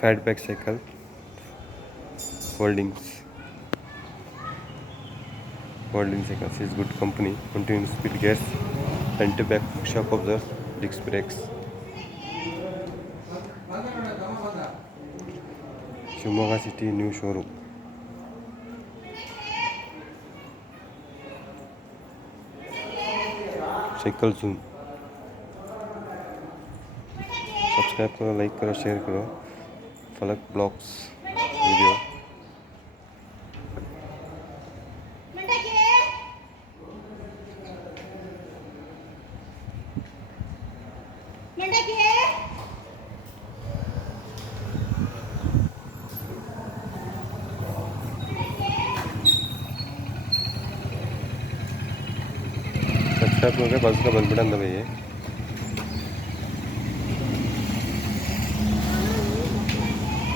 fat back cycle, foldings, folding cycles is good company, continuous speed gears, anti-back shock absorber, disc brakes. Shimoga City new showroom. Cycle zoom subscribe करो, like करो, share करो। फलक blogs video subscribe करोगे, बाजू का bell button दबाइए।